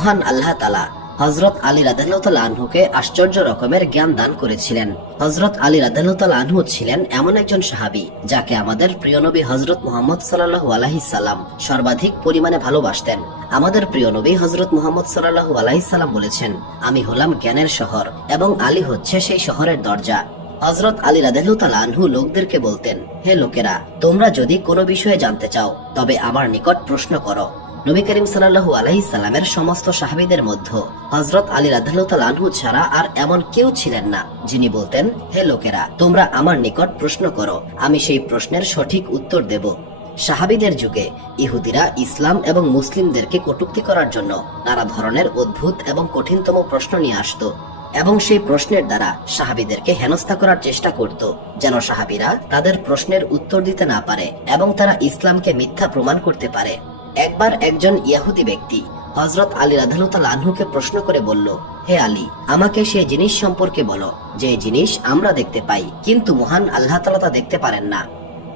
মহান আল্লাহ তাআলা হযরত আলী রাদিয়াল্লাহু তাআলা আনহুকে আশ্চর্য রকমের জ্ঞান দান করেছিলেন। হযরত আলী রাদিয়াল্লাহু তাআলা আনহু ছিলেন এমন একজন সাহাবী যাকে আমাদের প্রিয় নবী হযরত মুহাম্মদ সাল্লাল্লাহু আলাইহি সাল্লাম সর্বাধিক পরিমাণে ভালোবাসতেন। আমাদের প্রিয় নবী হযরত মুহাম্মদ সাল্লাল্লাহু আলাইহি সাল্লাম বলেছেন, আমি হলাম জ্ঞানের শহর এবং আলী হচ্ছে সেই শহরের দরজা। হযরত আলী রাদিয়াল্লাহু তাআলা আনহু লোকদেরকে বলতেন, হে লোকেরা, তোমরা যদি কোনো বিষয়ে জানতে চাও তবে আমার নিকট প্রশ্ন করো। নবী করিম সাল্লাল্লাহু আলাইহি সাল্লামের সমস্ত সাহাবীদের মধ্যে হযরত আলী রাদিয়াল্লাহু তাআলা আনহু ছাড়া আর এমন কেউ ছিলেন না যিনি বলতেন, হে লোকেরা, তোমরা আমার নিকট প্রশ্ন করো, আমি সেই প্রশ্নের সঠিক উত্তর দেব। সাহাবীদের যুগে ইহুদিরা ইসলাম এবং মুসলিমদেরকে কটূক্তি করার জন্য নানা ধরনের অদ্ভুত এবং কঠিনতম প্রশ্ন নিয়ে আসতো এবং সেই প্রশ্নের দ্বারা সাহাবীদেরকে হেনস্থা করার চেষ্টা করত, যেন সাহাবীরা তাদের প্রশ্নের উত্তর দিতে না পারে এবং তারা ইসলামকে মিথ্যা প্রমাণ করতে পারে। একবার একজন ইহুদি ব্যক্তি হযরত আলী রাদিয়াল্লাহু তাআলা আনহুকে প্রশ্ন করে বলল, হে আলী, আমাকে সেই জিনিস সম্পর্কে বলো যে জিনিস আমরা দেখতে পাই কিন্তু মহান আল্লাহ তাআলা তা দেখতে পারেন না,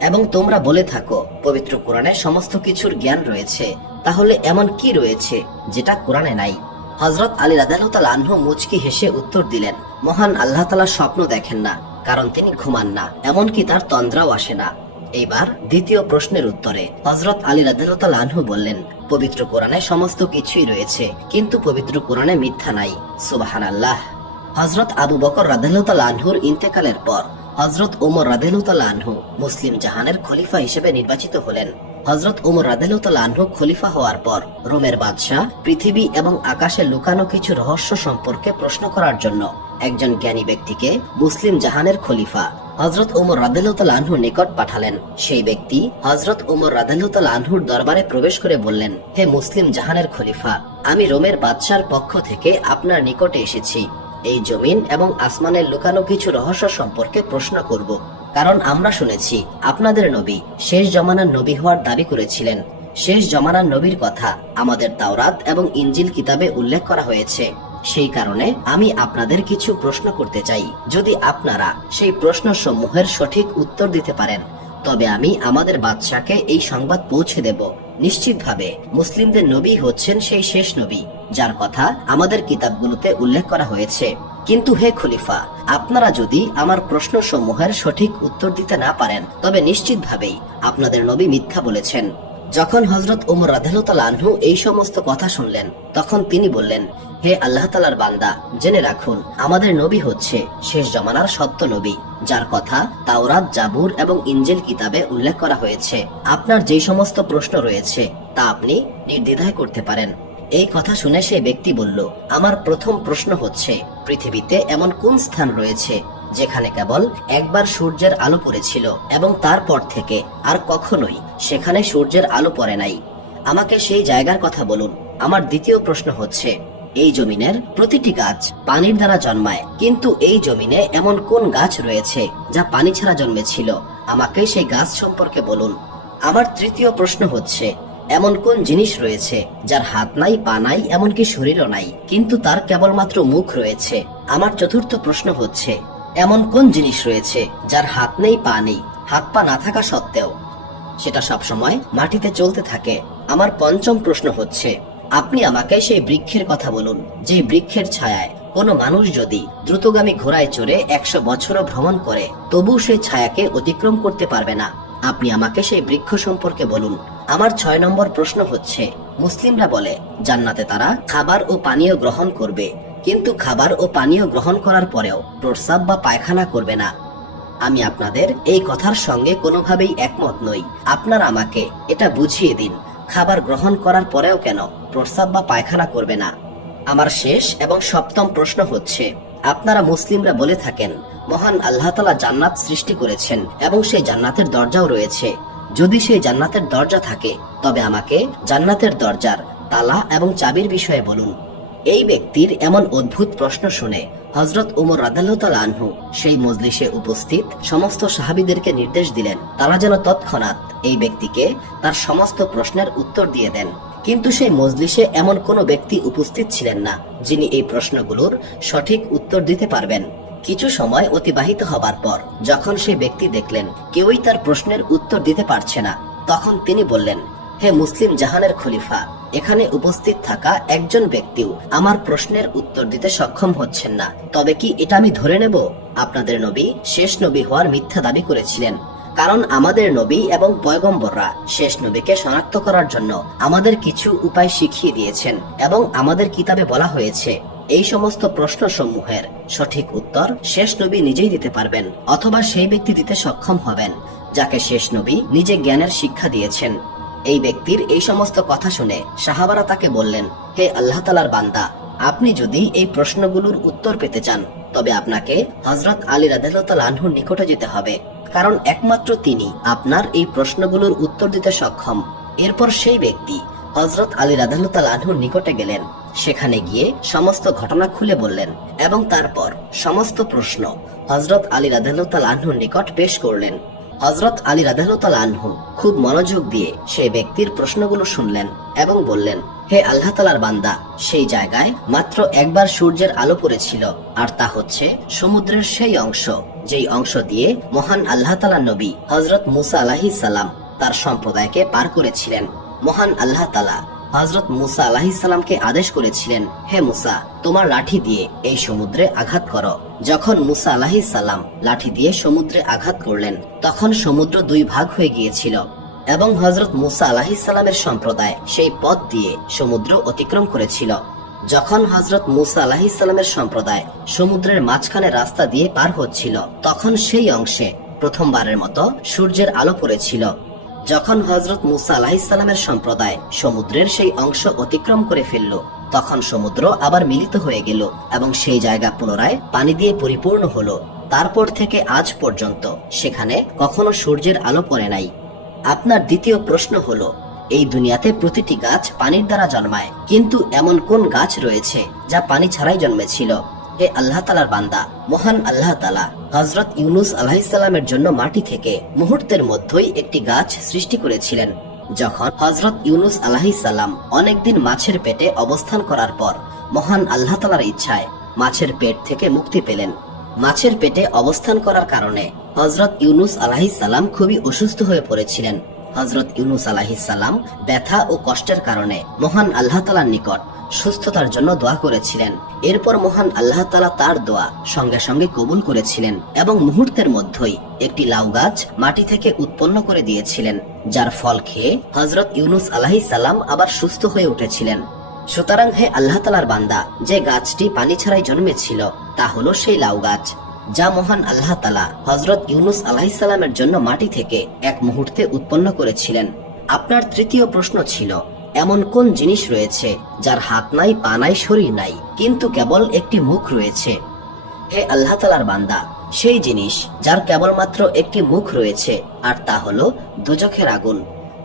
এবং তোমরা বলে থাকো পবিত্র কোরআনে সমস্ত কিছুর জ্ঞান রয়েছে, তাহলে এমন কি রয়েছে যেটা কোরআনে নাই? হযরত আলী রাদিয়াল্লাহু তাআলা আনহু মুচকি হেসে উত্তর দিলেন, মহান আল্লাহ তাআলা স্বপ্ন দেখেন না, কারণ তিনি ঘুমান না, এমনকি তার তন্দ্রাও আসে না। এইবার দ্বিতীয় প্রশ্নের উত্তরে হযরত আলী রাদিয়াল্লাহু তাআলা আনহু বললেন, পবিত্র কোরআনে সমস্ত কিছুই রয়েছে কিন্তু পবিত্র কোরআনে মিথ্যা নাই। সুবহানাল্লাহ। হযরত আবু বকর রাদিয়াল্লাহু তাআলা আনহুর ইন্তেকালের পর হযরত ওমর রাদিয়াল্লাহু তাআলা আনহু মুসলিম জাহানের খলিফা হিসেবে নির্বাচিত হলেন। হযরত ওমর রাদিয়াল্লাহু তাআলা আনহু খলিফা হওয়ার পর রোমের বাদশা পৃথিবী এবং আকাশে লুকানো কিছু রহস্য সম্পর্কে প্রশ্ন করার জন্য একজন জ্ঞানী ব্যক্তিকে মুসলিম জাহানের খলিফা হযরত ওমর রাদিয়াল্লাহু তাআলা আনহুর নিকট পাঠালেন। সেই ব্যক্তি হযরত ওমর রাদিয়াল্লাহু তাআলা আনহুর দরবারে প্রবেশ করে বললেন, হে মুসলিম জাহানের খলিফা, আমি রোমের বাদশার পক্ষ থেকে আপনার নিকটে এসেছি। এই জমিন এবং আসমানের লুকানো কিছু রহস্য সম্পর্কে প্রশ্ন করব, কারণ আমরা শুনেছি আপনাদের নবী শেষ জমানার নবী হওয়ার দাবি করেছিলেন। শেষ জমানার নবীর কথা আমাদের তাওরাত এবং ইনজিল কিতাবে উল্লেখ করা হয়েছে। সেই কারণে আমি আপনাদের কিছু প্রশ্ন করতে চাই। যদি আপনারা সেই প্রশ্ন সমূহের সঠিক উত্তর দিতে পারেন তবে আমি আমাদের বাদশাকে এই সংবাদ পৌঁছে দেব, নিশ্চিতভাবে মুসলিমদের নবী হচ্ছেন সেই শেষ নবী যার কথা আমাদের কিতাবগুলোতে উল্লেখ করা হয়েছে। কিন্তু হে খলিফা, আপনারা যদি আমার প্রশ্ন সমূহের সঠিক উত্তর দিতে না পারেন তবে নিশ্চিতভাবেই আপনাদের নবী মিথ্যা বলেছেন। যখন হযরত ওমর রাদিয়াল্লাহু তাআলা আনহু এই সমস্ত কথা শুনলেন তখন তিনি বললেন, হে আল্লাহ তাআলার বান্দা, জেনে রাখুন আমাদের নবী হচ্ছে শেষ জমানার সত্য নবী যার কথা তাওরাত, জাবুর এবং ইনজিল কিতাবে উল্লেখ করা হয়েছে। আপনার যে সমস্ত প্রশ্ন রয়েছে তা আপনি নির্দ্বিধায় করতে পারেন। এই কথা শুনে সেই ব্যক্তি বলল, আমার প্রথম প্রশ্ন হচ্ছে, পৃথিবীতে এমন কোন স্থান রয়েছে যেখানে কেবল একবার সূর্যের আলো পড়েছিল এবং তারপর থেকে আর কখনোই সেখানে সূর্যের আলো পড়ে নাই? আমাকে সেই জায়গার কথা বলুন। আমার দ্বিতীয় প্রশ্ন হচ্ছে, এই জমিনের প্রতিটি গাছ পানির দ্বারা জন্মায়, কিন্তু এই জমিনে এমন কোন গাছ রয়েছে যা পানি ছাড়া জন্মেছিল? আমাকে সেই গাছ সম্পর্কে বলুন। আমার তৃতীয় প্রশ্ন হচ্ছে, এমন কোন জিনিস রয়েছে যার হাত নাই, পা নাই, এমনকি শরীরও নাই, কিন্তু তার কেবলমাত্র মুখ রয়েছে? আমার চতুর্থ প্রশ্ন হচ্ছে, এমন কোন জিনিস রয়েছে যার হাত নেই, পা নেই, হাত পা না থাকা সত্ত্বেও সেটা সবসময় মাটিতে চলতে থাকে? আমার পঞ্চম প্রশ্ন হচ্ছে, আপনি আমাকে সেই বৃক্ষের কথা বলুন যে বৃক্ষের ছায়ায় কোনো মানুষ যদি দ্রুতগামী ঘোড়ায় চড়ে 100 বছরও ভ্রমণ করে তবু সেই ছায়াকে অতিক্রম করতে পারবে না। আপনি আমাকে সেই বৃক্ষ সম্পর্কে বলুন। আমার 6 নম্বর প্রশ্ন হচ্ছে, মুসলিমরা বলে জান্নাতে তারা খাবার ও পানীয় গ্রহণ করবে, কিন্তু খাবার ও পানীয় গ্রহণ করার পরেও প্রস্রাব বা পায়খানা করবে না। আমি আপনাদের এই কথার সঙ্গে কোনোভাবেই একমত নই। আপনারা আমাকে এটা বুঝিয়ে দিন, খাবার গ্রহণ করার পরেও কেন প্রস্রাব বা পায়খানা করবে না? আমার শেষ এবং সপ্তম প্রশ্ন হচ্ছে, আপনারা মুসলিমরা বলে থাকেন মহান আল্লাহ তাআলা জান্নাত সৃষ্টি করেছেন এবং সেই জান্নাতের দরজাও রয়েছে। যদি সেই জান্নাতের দরজা থাকে তবে আমাকে জান্নাতের দরজার তালা এবং চাবির বিষয়ে বলুন। এই ব্যক্তির এমন অদ্ভুত প্রশ্ন শুনে হযরত ওমর রাদিয়াল্লাহু তাআলা আনহু সেই মজলিসে উপস্থিত সমস্ত সাহাবীদেরকে নির্দেশ দিলেন তারা যেন তৎক্ষণাৎ এই ব্যক্তিকে তার সমস্ত প্রশ্নের উত্তর দিয়ে দেন। কিন্তু সেই মজলিসে এমন কোনো ব্যক্তি উপস্থিত ছিলেন না যিনি এই প্রশ্নগুলোর সঠিক উত্তর দিতে পারবেন। কিছু সময় অতিবাহিত হবার পর যখন সেই ব্যক্তি দেখলেন কেউই তার প্রশ্নের উত্তর দিতে পারছে না, তখন তিনি বললেন, হে মুসলিম জাহানের খলিফা, এখানে উপস্থিত থাকা একজন ব্যক্তিও আমার প্রশ্নের উত্তর দিতে সক্ষম হচ্ছেন না। তবে কি এটা আমি ধরে নেব আপনাদের নবী শেষ নবী হওয়ার মিথ্যা দাবি করেছিলেন? কারণ আমাদের নবী এবং পয়গম্বররা শেষ নবীকে শনাক্ত করার জন্য আমাদের কিছু উপায় শিখিয়ে দিয়েছেন এবং আমাদের কিতাবে বলা হয়েছে এই সমস্ত প্রশ্ন সমূহের সঠিক উত্তর শেষ নবী নিজেই দিতে পারবেন, অথবা সেই ব্যক্তি দিতে সক্ষম হবেন যাকে শেষ নবী নিজে জ্ঞানের শিক্ষা দিয়েছেন। এই ব্যক্তির এই সমস্ত কথা শুনে সাহাবারা তাকে বললেন, হে আল্লাহ তাআলার বান্দা, আপনি যদি এই প্রশ্নগুলোর উত্তর পেতে চান তবে আপনাকে হযরত আলী রাদিয়াল্লাহু তাআলা আনহুর নিকটে যেতে হবে, কারণ একমাত্র তিনি আপনার এই প্রশ্নগুলোর উত্তর দিতে সক্ষম। এরপর সেই ব্যক্তি হযরত আলী রাদিয়াল্লাহু তাআলা আনহুর নিকটে গেলেন। সেখানে গিয়ে সমস্ত ঘটনা খুলে বললেন এবং তারপর সমস্ত প্রশ্ন হযরত আলী রাদিয়াল্লাহু তাআলা আনহুর নিকট পেশ করলেন। হযরত আলী রাদিয়াল্লাহু তাআলা আনহু খুব মনোযোগ দিয়ে সেই ব্যক্তির প্রশ্নগুলো শুনলেন এবং বললেন, হে আল্লাহ তাআলার বান্দা, সেই জায়গায় মাত্র একবার সূর্যের আলো পড়েছিল, আর তা হচ্ছে সমুদ্রের সেই অংশ যেই অংশ দিয়ে মহান আল্লাহ তাআলার নবী হযরত মুসা আলাইহিস সালাম তার সম্প্রদায়কে পার করেছিলেন। মহান আল্লাহ তাআলা হযরত মুসা আলাইহিস সালামকে আদেশ করেছিলেন, হে মুসা, তোমার লাঠি দিয়ে এই সমুদ্রে আঘাত করো। যখন মুসা আলাইহিস সালাম লাঠি দিয়ে সমুদ্রে আঘাত করলেন তখন সমুদ্র দুই ভাগ হয়ে গিয়েছিল এবং হযরত মুসা আলাইহিস সালামের সম্প্রদায় সেই পথ দিয়ে সমুদ্র অতিক্রম করেছিল। যখন হযরত মুসা আলাইহিস সালামের সম্প্রদায় সমুদ্রের মাঝখানে রাস্তা দিয়ে পার হচ্ছিল তখন সেই অংশে প্রথমবারের মতো সূর্যের আলো পড়েছিল। যখন হযরত মুসা আলাইহিস সালামের সম্প্রদায় সমুদ্রের সেই অংশ অতিক্রম করে ফেলল তখন সমুদ্র আবার মিলিত হয়ে গেল এবং সেই জায়গা পুনরায় পানি দিয়ে পরিপূর্ণ হলো। তারপর থেকে আজ পর্যন্ত সেখানে কখনো সূর্যের আলো পড়ে নাই। আপনার দ্বিতীয় প্রশ্ন হলো, এই দুনিয়াতে প্রতিটি গাছ পানির দ্বারা জন্মায়, কিন্তু এমন কোন গাছ রয়েছে যা পানি ছাড়াই জন্মেছিল? হে আল্লাহ তাআলার বান্দা, মহান আল্লাহ তাআলা হযরত ইউনূস আলাইহিস সালামের জন্য মাটি থেকে মুহূর্তের মধ্যেই একটি গাছ সৃষ্টি করেছিলেন। যখন হযরত ইউনূস আলাইহিস সালাম অনেকদিন মাছের পেটে অবস্থান করার পর মহান আল্লাহ তাআলার ইচ্ছায় মাছের পেট থেকে মুক্তি পেলেন। মাছের পেটে অবস্থান করার কারণে হযরত ইউনূস আলাইহিস সালাম খুবই অসুস্থ হয়ে পড়েছিলেন। হযরত ইউনূস আলাইহিস সালাম ব্যথা ও কষ্টের কারণে মহান আল্লাহ তাআলার নিকট সুস্থতার জন্য দোয়া করেছিলেন। এরপর মহান আল্লাহ তাআলা তার দোয়া সঙ্গে সঙ্গে কবুল করেছিলেন এবং মুহূর্তের মধ্যেই একটি লাউ গাছ মাটি থেকে উৎপন্ন করে দিয়েছিলেন, যার ফল খেয়ে হযরত ইউনূস আলাইহিস সালাম আবার সুস্থ হয়ে উঠেছিলেন। সুতরাং হে আল্লাহ তাআলার বান্দা, যে গাছটি পানি ছাড়াই জন্মেছিল তা হলো সেই লাউ গাছ, যা মহান আল্লাহ তাআলা হযরত ইউনূস আলাইহিস সালামের জন্য মাটি থেকে এক মুহূর্তে উৎপন্ন করেছিলেন। আপনার তৃতীয় প্রশ্ন ছিল, এমন কোন জিনিস রয়েছে যার হাত নাই, পা নাই, শরীর নাই, কিন্তু কেবল একটি মুখ রয়েছে? হে আল্লাহ তাআলার বান্দা, সেই জিনিস যার কেবলমাত্র একটি মুখ রয়েছে আর তা হলো দোজখের আগুন।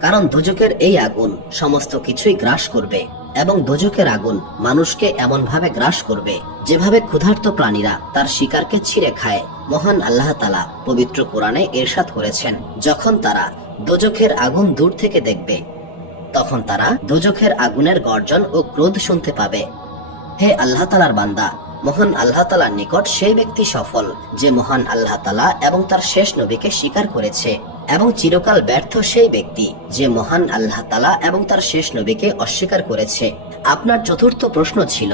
কারণ দোজখের এই আগুন সমস্ত কিছুই গ্রাস করবে এবং দোজখের আগুন মানুষকে এমন ভাবে গ্রাস করবে যেভাবে ক্ষুধার্ত প্রাণীরা তার শিকারকে ছিঁড়ে খায়। মহান আল্লাহ তাআলা পবিত্র কোরআনে ইরশাদ করেছেন, যখন তারা দোজখের আগুন দূর থেকে দেখবে তখন তারা দোজখের আগুনের গর্জন ও ক্রোধ শুনতে পাবে। হে আল্লাহ তাআলার বান্দা, মহান আল্লাহ তাআলার নিকট সেই ব্যক্তি সফল যে মহান আল্লাহ তাআলা এবং তার শেষ নবীকে স্বীকার করেছে, এবং চিরকাল ব্যর্থ সেই ব্যক্তি যে মহান আল্লাহ তাআলা এবং তার শেষ নবীকে অস্বীকার করেছে। আপনার চতুর্থ প্রশ্ন ছিল,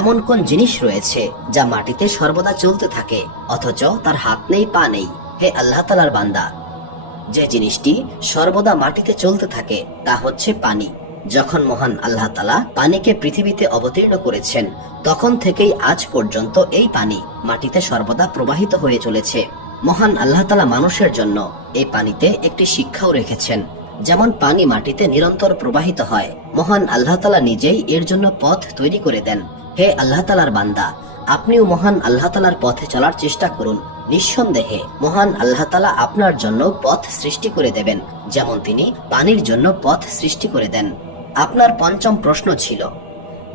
এমন কোন জিনিস রয়েছে যা মাটিতে সর্বদা চলতে থাকে অথচ তার হাত নেই, পা নেই? হে আল্লাহ তাআলার বান্দা, যে জিনিসটি সর্বদা মাটিতে চলতে থাকে তা হচ্ছে পানি। যখন মহান আল্লাহ তাআলা পানিকে পৃথিবীতে অবতীর্ণ করেছেন তখন থেকেই আজ পর্যন্ত এই পানি মাটিতে সর্বদা প্রবাহিত হয়ে চলেছে। মহান আল্লাহ তাআলা মানুষের জন্য এই পানিতে একটি শিক্ষাও রেখেছেন। যেমন পানি মাটিতে নিরন্তর প্রবাহিত হয়, মহান আল্লাহ তাআলা নিজেই এর জন্য পথ তৈরি করে দেন। হে আল্লাহ তাআলার বান্দা, আপনিও মহান আল্লাহ তাআলার পথে চলার চেষ্টা করুন। নিঃসন্দেহে মহান আল্লাহ তাআলা আপনার জন্য পথ সৃষ্টি করে দেবেন, যেমন তিনি পানির জন্য পথ সৃষ্টি করে দেন। আপনার পঞ্চম প্রশ্ন ছিল,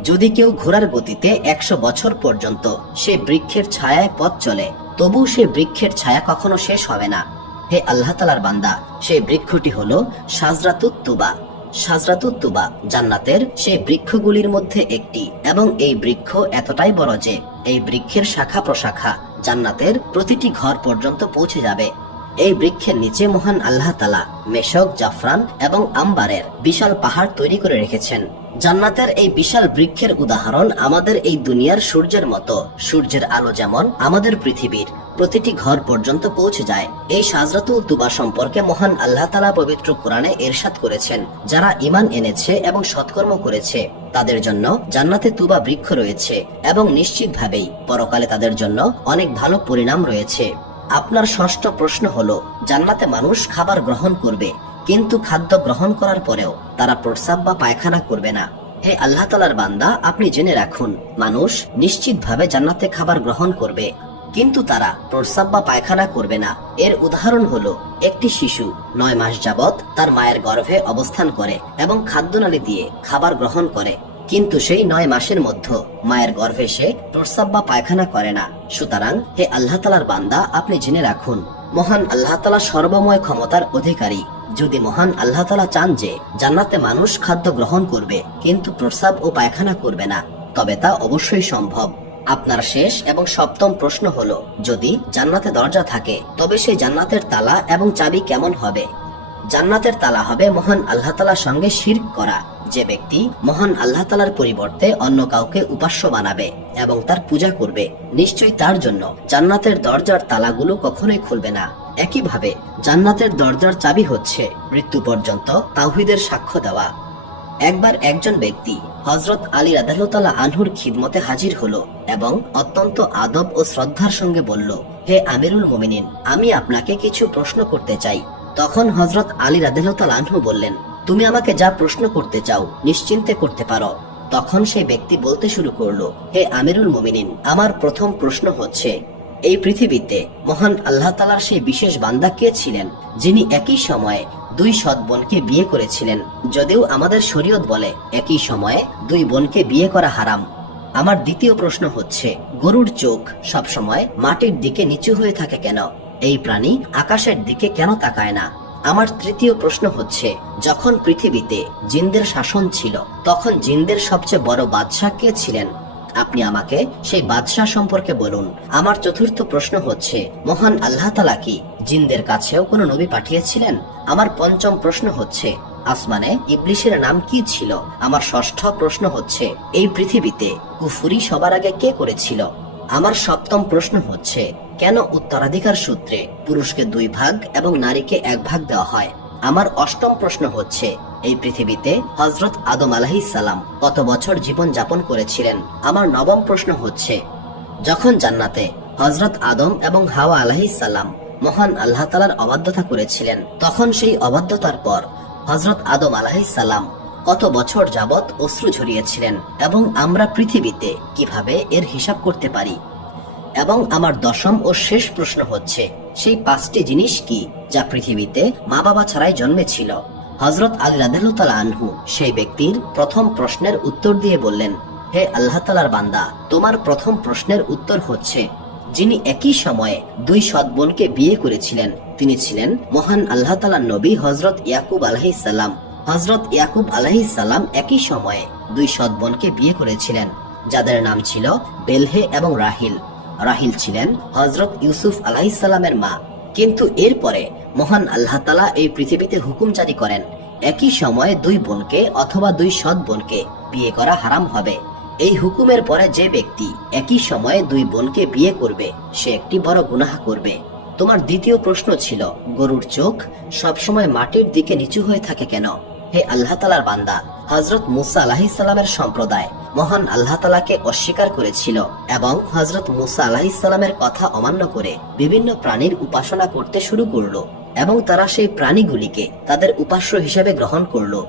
যদি কেউ ঘোড়ার গতিতে 100 বছর পর্যন্ত সে বৃক্ষের ছায়ায় পথ চলে তবু সে বৃক্ষের ছায়া কখনো শেষ হবে না। হে আল্লাহ তাআলার বান্দা, সেই বৃক্ষটি হলো শাজরাতুত তুবা। শাজরাতুত তুবা জান্নাতের সেই বৃক্ষগুলির মধ্যে একটি, এবং এই বৃক্ষ এতটাই বড় যে এই বৃক্ষের শাখা প্রশাখা জান্নাতের প্রতিটি ঘর পর্যন্ত পৌঁছে যাবে। এই বৃক্ষের নিচে মহান আল্লাহ তাআলা মেশক, জাফরান এবং আম্বারের বিশাল পাহাড় তৈরি করে রেখেছেন। জান্নাতের এই বিশাল বৃক্ষের উদাহরণ আমাদের এই দুনিয়ার সূর্যের মতো। সূর্যের আলো যেমন আমাদের পৃথিবীর প্রতিটি ঘর পর্যন্ত পৌঁছে যায়। এই শাজরাতুল তুবা সম্পর্কে মহান আল্লাহ তাআলা পবিত্র কোরআনে ইরশাদ করেছেন, যারা ঈমান এনেছে এবং সৎকর্ম করেছে তাদের জন্য জান্নাতে তুবা বৃক্ষ রয়েছে এবং নিশ্চিতভাবেই পরকালে তাদের জন্য অনেক ভালো পরিণাম রয়েছে। আপনার ষষ্ঠ প্রশ্ন হলো, জান্নাতে মানুষ খাবার গ্রহণ করবে, কিন্তু খাদ্য গ্রহণ করার পরেও তারা প্রস্রাব বা পায়খানা করবে না। হে আল্লাহ তাআলার বান্দা, আপনি জেনে রাখুন, মানুষ নিশ্চিতভাবে জান্নাতে খাবার গ্রহণ করবে, কিন্তু তারা প্রস্রাব বা পায়খানা করবে না। এর উদাহরণ হলো, একটি শিশু 9 মাস যাবত তার মায়ের গর্ভে অবস্থান করে এবং খাদ্যনালী দিয়ে খাবার গ্রহণ করে, কিন্তু সেই 9 মাসের মধ্যে মায়ের গর্ভে সে প্রস্রাব বা পায়খানা করে না। সুতরাং হে আল্লাহ তাআলার বান্দা, আপনি জেনে রাখুন, মহান আল্লাহ তাআলা সর্বময় ক্ষমতার অধিকারী। যদি মহান আল্লাহ তাআলা চান যে জান্নাতে মানুষ খাদ্য গ্রহণ করবে কিন্তু প্রস্রাব ও পায়খানা করবে না, তবে তা অবশ্যই সম্ভব। আপনার শেষ এবং সপ্তম প্রশ্ন হলো, যদি জান্নাতে দরজা থাকে তবে সেই জান্নাতের তালা এবং চাবি কেমন হবে? জান্নাতের তালা হবে মহান আল্লাহ তাআলার সঙ্গে শিরক করা। যে ব্যক্তি মহান আল্লাহ তাআলার পরিবর্তে অন্য কাউকে উপাস্য বানাবে এবং তার পূজা করবে, নিশ্চয়ই তার জন্য জান্নাতের দরজার তালাগুলো কখনোই খুলবে না। একইভাবে জান্নাতের দরজার চাবি হচ্ছে মৃত্যু পর্যন্ত তাওহীদের সাক্ষ্য দেওয়া। একবার একজন ব্যক্তি হযরত আলী রাদিয়াল্লাহু তাআলা আনহুর খিদমতে হাজির হলো এবং অত্যন্ত আদব ও শ্রদ্ধার সঙ্গে বলল, হে আমিরুল মুমিনিন, আমি আপনাকে কিছু প্রশ্ন করতে চাই। তখন হযরত আলী রাদিয়াল্লাহু তাআলা আনহু বললেন, তুমি আমাকে যা প্রশ্ন করতে চাও নিশ্চিন্তে করতে পারো। তখন সেই ব্যক্তি বলতে শুরু করলো, হে আমিরুল মুমিনিন, আমার প্রথম প্রশ্ন হচ্ছে, এই পৃথিবীতে মহান আল্লাহ তাআলার সেই বিশেষ বান্দা কে ছিলেন যিনি একই সময়ে 2 সৎ বোনকে বিয়ে করেছিলেন? যদিও আমাদের শরীয়ত বলে একই সময়ে 2 বোনকে বিয়ে করা হারাম। আমার দ্বিতীয় প্রশ্ন হচ্ছে, গরুর চোখ সবসময় মাটির দিকে নিচু হয়ে থাকে কেন? এই প্রাণী আকাশের দিকে কেন তাকায় না? আমার তৃতীয় প্রশ্ন হচ্ছে, যখন পৃথিবীতে জিনদের শাসন ছিল তখন জিনদের সবচেয়ে বড় বাদশাহ কে ছিলেন? আপনি আমাকে সেই বাদশাহ সম্পর্কে বলুন। আমার চতুর্থ প্রশ্ন হচ্ছে, মহান আল্লাহ তাআলা কি জিনদের কাছেও কোনো নবী পাঠিয়েছিলেন? আমার পঞ্চম প্রশ্ন হচ্ছে, আসমানে ইবলিসের নাম কি ছিল? আমার ষষ্ঠ প্রশ্ন হচ্ছে, এই পৃথিবীতে কুফরি সবার আগে কে করেছিল? আমার সপ্তম প্রশ্ন হচ্ছে, কেন উত্তরাধিকার সূত্রে পুরুষকে 2 ভাগ এবং নারীকে 1 ভাগ দেওয়া হয়? আমার অষ্টম প্রশ্ন হচ্ছে, এই পৃথিবীতে হযরত আদম আলাইহিস সালাম কত বছর জীবন যাপন করেছিলেন? আমার নবম প্রশ্ন হচ্ছে, যখন জান্নাতে হযরত আদম এবং হাওয়া আলাইহিস সালাম মহান আল্লাহ তাআলার অবাধ্যতা করেছিলেন, তখন সেই অবাধ্যতার পর হযরত আদম আলাইহিস সালাম কত বছর যাবত অশ্রু ঝরিয়েছিলেন এবং আমরা পৃথিবীতে কিভাবে এর হিসাব করতে পারি? এবং আমার দশম ও শেষ প্রশ্ন হচ্ছে, সেই 5টি জিনিস কি যা পৃথিবীতে মা বাবা ছাড়াই জন্মেছিল? হযরত আলী রাদিয়াল্লাহু তাআলা আনহু সেই ব্যক্তির প্রথম প্রশ্নের উত্তর দিয়ে বললেন, হে আল্লাহ তাআলার বান্দা, তোমার প্রথম প্রশ্নের উত্তর হচ্ছে, যিনি একই সময়ে 2 সৎ বোনকে বিয়ে করেছিলেন তিনি ছিলেন মহান আল্লাহ তাআলার নবী হযরত ইয়াকুব আলাইহিস সালাম। হযরত ইয়াকুব আলাইহিস সালাম একই সময়ে 2 সৎ বোনকে বিয়ে করেছিলেন যাদের নাম ছিল বেলহে এবং রাহিল। রাহিল ছিলেন হযরত ইউসুফ আলাইহিস সালামের মা। কিন্তু এরপরে মহান আল্লাহ তাআলা এই পৃথিবীতে হুকুম জারি করেন, একই সময়ে 2 বোনকে অথবা 2 সৎ বোনকে বিয়ে করা হারাম হবে। এই হুকুমের পরে যে ব্যক্তি একই সময়ে 2 বোনকে বিয়ে করবে সে একটি বড় গুনাহ করবে। তোমার দ্বিতীয় প্রশ্ন ছিল, গরুর চোখ সবসময় মাটির দিকে নিচু হয়ে থাকে কেন? হে আল্লাহ তাআলার বান্দা, হযরত মুসা আলাইহিস সালামের সম্প্রদায় মহান আল্লাহ তাআলাকে অস্বীকার করেছিল এবং হযরত মুসা আলাইহিস সালামের কথা অমান্য করে বিভিন্ন প্রাণীর উপাসনা করতে শুরু করলো এবং তারা সেই প্রাণীগুলিকে তাদের উপাস্য হিসেবে গ্রহণ করলো।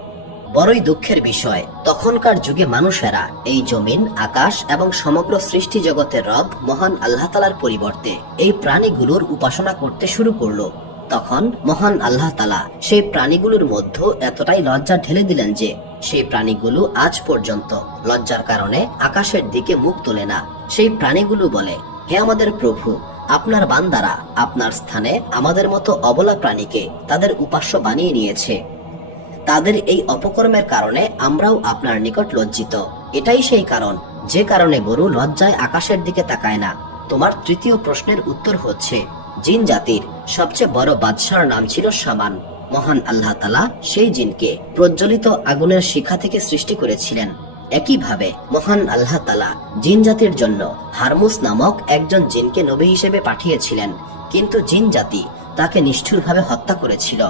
বড়ই দুঃখের বিষয়, তখনকার যুগে মানুষেরা এই জমিন, আকাশ এবং সমগ্র সৃষ্টি জগতের রব মহান আল্লাহ তাআলার পরিবর্তে এই প্রাণীগুলোর উপাসনা করতে শুরু করলো। তখন মহান আল্লাহ তাআলা সেই প্রাণীগুলোর মধ্যে এতটাই লজ্জা ঢেলে দিলেন যে সেই প্রাণীগুলো আজ পর্যন্ত লজ্জার কারণে আকাশের দিকে মুখ তোলে না। সেই প্রাণীগুলো বলে, হে আমাদের প্রভু, আপনার বান্দারা আপনার স্থানে আমাদের মতো অবলা প্রাণীকে তাদের উপাস্য বানিয়ে নিয়েছে। তাদের এই অপকর্মের কারণে আমরাও আপনার নিকট লজ্জিত। এটাই সেই কারণ যে কারণে গরু লজ্জায় আকাশের দিকে তাকায় না। তোমার তৃতীয় প্রশ্নের উত্তর হচ্ছে, জিন জাতির সবচেয়ে বড় বাদশার নাম ছিল সামান। মহান আল্লাহ তাআলা সেই জিনকে প্রজ্বলিত আগুনের শিখা থেকে সৃষ্টি করেছিলেন। একইভাবে মহান আল্লাহ তাআলা জিন জাতির জন্য হারমুস নামক একজন জিনকে নবী হিসেবে পাঠিয়েছিলেন, কিন্তু জিন জাতি তাকে নিষ্ঠুরভাবে হত্যা করেছিল।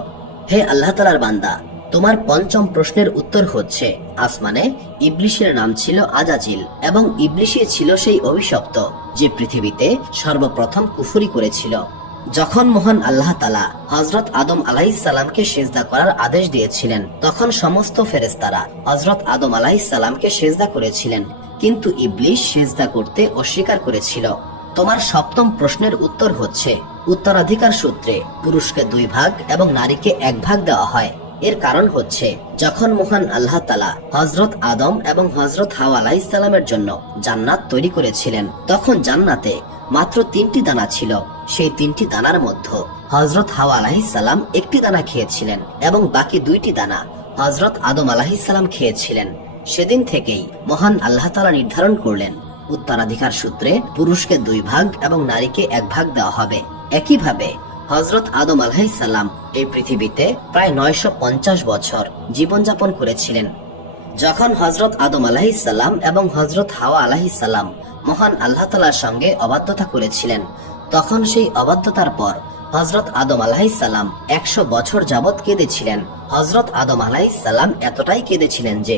হে আল্লাহ তাআলার বান্দা, তোমার পঞ্চম প্রশ্নের উত্তর হচ্ছে, আসমানে ইবলিশের নাম ছিল আজাজিল এবং ইবলিশই ছিল সেই অভিশপ্ত যে পৃথিবীতে সর্বপ্রথম কুফরি করেছিল। যখন মহান আল্লাহ তাআলা হযরত আদম আলাইহিস সালামকে সিজদা করার আদেশ দিয়েছিলেন, তখন সমস্ত ফেরেশতারা হযরত আদম আলাইহিস সালামকে সিজদা করেছিলেন, কিন্তু ইবলিশ সিজদা করতে অস্বীকার করেছিল। তোমার সপ্তম প্রশ্নের উত্তর হচ্ছে, উত্তরাধিকার সূত্রে পুরুষকে 2 ভাগ এবং নারীকে 1 ভাগ দেওয়া হয়। এর কারণ হচ্ছে, যখন মহান আল্লাহ তাআলা হযরত আদম এবং হযরত হাওয়া আলাইহিস সালামের জন্য জান্নাত তৈরি করেছিলেন, তখন জান্নাতে মাত্র 3টি দানা ছিল। সেই 3টি দানার মধ্যে হযরত হাওয়া আলাইহিস সালাম 1টি দানা খেয়েছিলেন এবং বাকি 2টি দানা হযরত আদম আলাইহিস সালাম খেয়েছিলেন। সেদিন থেকেই মহান আল্লাহ তাআলা নির্ধারণ করলেন, উত্তরাধিকার সূত্রে পুরুষকে 2 ভাগ এবং নারীকে 1 ভাগ দেওয়া হবে। একইভাবে হযরত আদম আলাইহিস সালাম এই পৃথিবীতে প্রায় 950 বছর জীবনযাপন করেছিলেন। যখন হযরত আদম আলাইহিস সালাম এবং হযরত হাওয়া আলাইহিস সালাম মহান আল্লাহ তাআলার সঙ্গে অবাধ্যতা করেছিলেন, তখন সেই অবাধ্যতার পর হযরত আদম আলাইহিস সালাম 100 বছর যাবত কেঁদেছিলেন। হযরত আদম আলাইহিস সালাম এতটাই কেঁদেছিলেন যে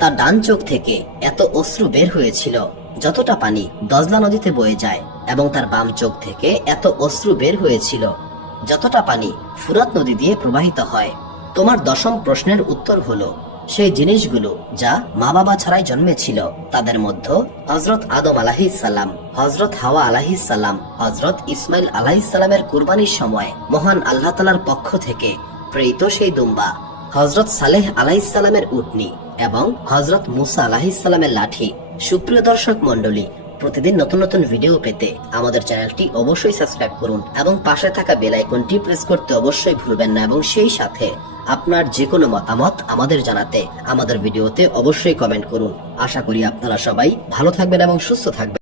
তার ডান চোখ থেকে এত অশ্রু বের হয়েছিল যতটা পানি দজলা নদীতে বয়ে যায়, এবং তার বাম চোখ থেকে এত অশ্রু বের হয়েছিল যতটা পানি ফুরাত নদী দিয়ে প্রবাহিত হয়। তোমার 10ম প্রশ্নের উত্তর হলো, সেই জিনিসগুলো যা মা বাবা ছাড়াই জন্মেছিল, তাদের মধ্যে হযরত আদম আলাইহিস সালাম, হযরত হাওয়া আলাইহিস সালাম, হযরত ইসমাইল আলাইহিস সালামের কুরবানির সময় মহান আল্লাহ তাআলার পক্ষ থেকে প্রেরিত সেই দুম্বা, হযরত সালেহ আলাইহিস সালামের উটনি এবং হযরত মুসা আলাইহিস সালামের লাঠি। সুপ্রিয় দর্শক মণ্ডলী, প্রতিদিন নতুন নতুন ভিডিও পেতে আমাদের চ্যানেলটি অবশ্যই সাবস্ক্রাইব করুন এবং পাশে থাকা বেল আইকনটি প্রেস করতে অবশ্যই ভুলবেন না, এবং সেই সাথে আপনার যে কোনো মতামত আমাদের জানাতে আমাদের ভিডিওতে অবশ্যই কমেন্ট করুন। আশা করি আপনারা সবাই ভালো থাকবেন এবং সুস্থ থাকবেন।